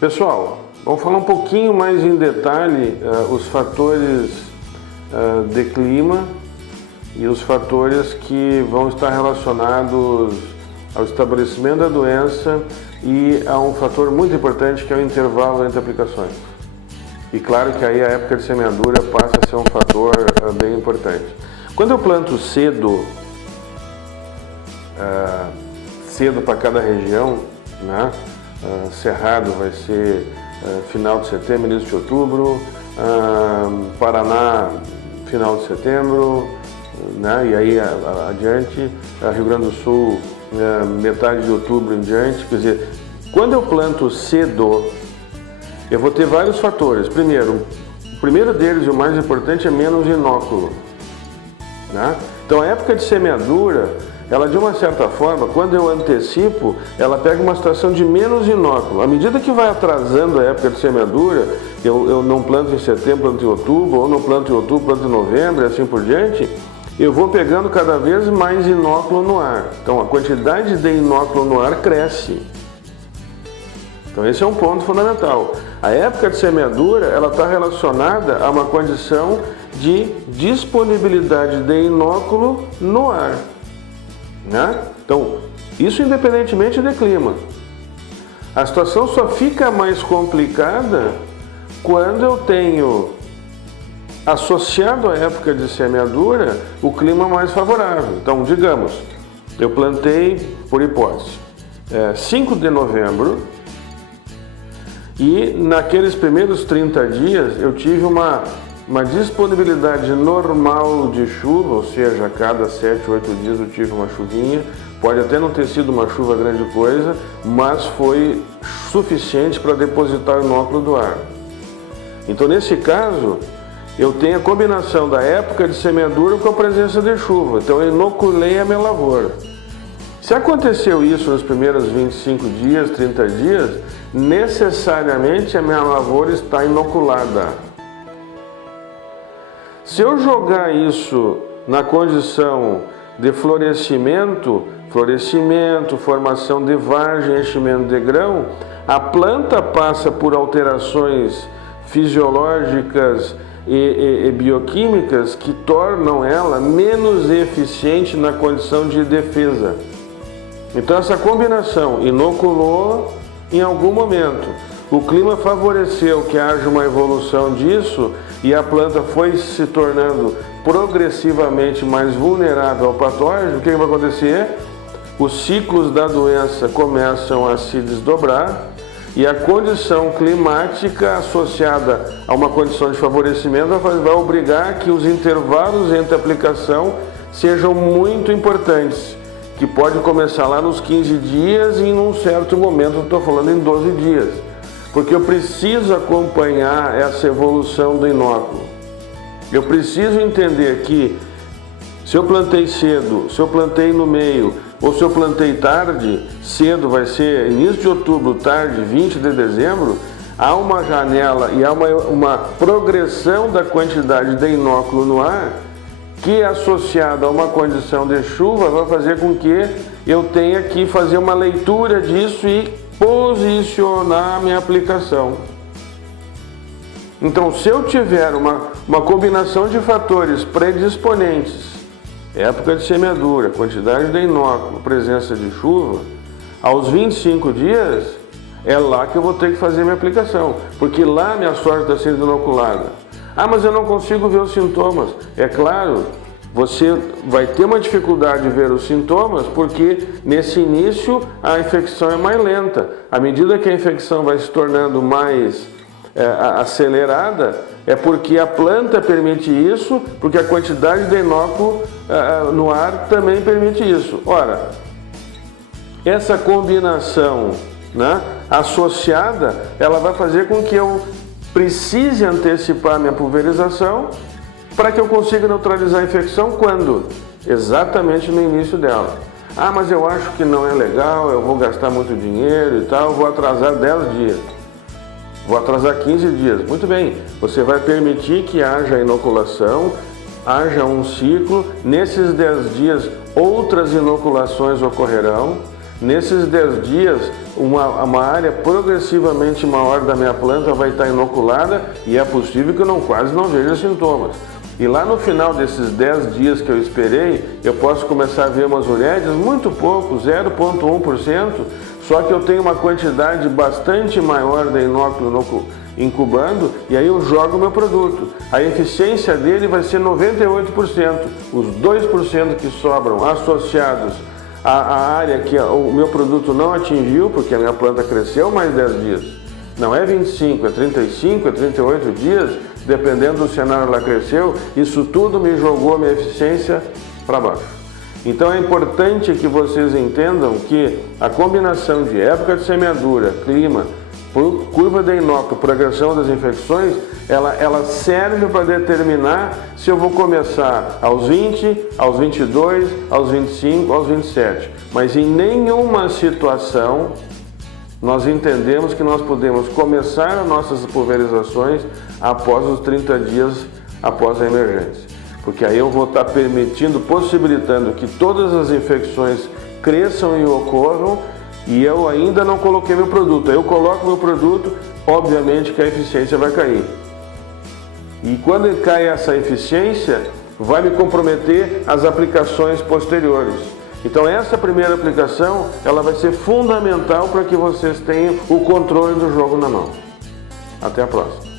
Pessoal, vamos falar um pouquinho mais em detalhe os fatores de clima e os fatores que vão estar relacionados ao estabelecimento da doença e a um fator muito importante que é o intervalo entre aplicações. E claro que aí a época de semeadura passa a ser um fator bem importante. Quando eu planto cedo para cada região, né? Cerrado vai ser final de setembro, início de outubro, Paraná, final de setembro, né? E aí adiante, Rio Grande do Sul, metade de outubro em diante. Quer dizer, quando eu planto cedo, eu vou ter vários fatores. Primeiro, o primeiro deles e o mais importante é menos inóculo, né? Então a época de semeadura, ela de uma certa forma, quando eu antecipo, ela pega uma situação de menos inóculo. À medida que vai atrasando a época de semeadura, eu não planto em setembro, planto em outubro, ou não planto em outubro, planto em novembro, e assim por diante, eu vou pegando cada vez mais inóculo no ar. Então a quantidade de inóculo no ar cresce. Então esse é um ponto fundamental. A época de semeadura, ela está relacionada a uma condição de disponibilidade de inóculo no ar, né? Então, isso independentemente de clima. A situação só fica mais complicada quando eu tenho associado à época de semeadura o clima mais favorável. Então, digamos, eu plantei, por hipótese, 5 de novembro e naqueles primeiros 30 dias eu tive uma disponibilidade normal de chuva, ou seja, a cada 7, 8 dias eu tive uma chuvinha. Pode até não ter sido uma chuva grande coisa, mas foi suficiente para depositar o inóculo do ar. Então, nesse caso, eu tenho a combinação da época de semeadura com a presença de chuva. Então, eu inoculei a minha lavoura. Se aconteceu isso nos primeiros 25 dias, 30 dias, necessariamente a minha lavoura está inoculada. Se eu jogar isso na condição de florescimento, formação de vagem, enchimento de grão, a planta passa por alterações fisiológicas e bioquímicas que tornam ela menos eficiente na condição de defesa. Então essa combinação inoculou em algum momento. O clima favoreceu que haja uma evolução disso e a planta foi se tornando progressivamente mais vulnerável ao patógeno. O que vai acontecer? Os ciclos da doença começam a se desdobrar e a condição climática associada a uma condição de favorecimento vai obrigar que os intervalos entre aplicação sejam muito importantes, que pode começar lá nos 15 dias e em um certo momento, eu estou falando em 12 dias. Porque eu preciso acompanhar essa evolução do inóculo. Eu preciso entender que se eu plantei cedo, se eu plantei no meio, ou se eu plantei tarde, cedo vai ser início de outubro, tarde 20 de dezembro, há uma janela e há uma progressão da quantidade de inóculo no ar que, associada a uma condição de chuva, vai fazer com que eu tenha que fazer uma leitura disso e posicionar a minha aplicação. Então, se eu tiver uma combinação de fatores predisponentes, época de semeadura, quantidade de inóculo, presença de chuva, aos 25 dias, é lá que eu vou ter que fazer minha aplicação, porque lá minha soja está sendo inoculada. Ah, mas eu não consigo ver os sintomas. É claro, você vai ter uma dificuldade de ver os sintomas porque nesse início a infecção é mais lenta. À medida que a infecção vai se tornando mais acelerada, é porque a planta permite isso, porque a quantidade de inóculo no ar também permite isso. Ora, essa combinação, né, associada, ela vai fazer com que eu precise antecipar minha pulverização para que eu consiga neutralizar a infecção quando? Exatamente no início dela. Ah, mas eu acho que não é legal, eu vou gastar muito dinheiro e tal, vou atrasar 10 dias. Vou atrasar 15 dias. Muito bem, você vai permitir que haja inoculação, haja um ciclo. Nesses 10 dias, outras inoculações ocorrerão. Nesses 10 dias, uma área progressivamente maior da minha planta vai estar inoculada e é possível que eu quase não veja sintomas. E lá no final desses 10 dias que eu esperei, eu posso começar a ver umas urédias muito pouco, 0,1%, só que eu tenho uma quantidade bastante maior de inóculo incubando e aí eu jogo meu produto. A eficiência dele vai ser 98%. Os 2% que sobram associados à área que o meu produto não atingiu, porque a minha planta cresceu mais 10 dias. Não é 25, é 35, é 38 dias, dependendo do cenário ela cresceu, isso tudo me jogou a minha eficiência para baixo. Então é importante que vocês entendam que a combinação de época de semeadura, clima, curva de inóculo, progressão das infecções, ela serve para determinar se eu vou começar aos 20, aos 22, aos 25, aos 27. Mas em nenhuma situação nós entendemos que nós podemos começar as nossas pulverizações após os 30 dias após a emergência. Porque aí eu vou estar possibilitando que todas as infecções cresçam e ocorram e eu ainda não coloquei meu produto. Aí eu coloco meu produto, obviamente que a eficiência vai cair. E quando cai essa eficiência, vai me comprometer as aplicações posteriores. Então essa primeira aplicação, ela vai ser fundamental para que vocês tenham o controle do jogo na mão. Até a próxima.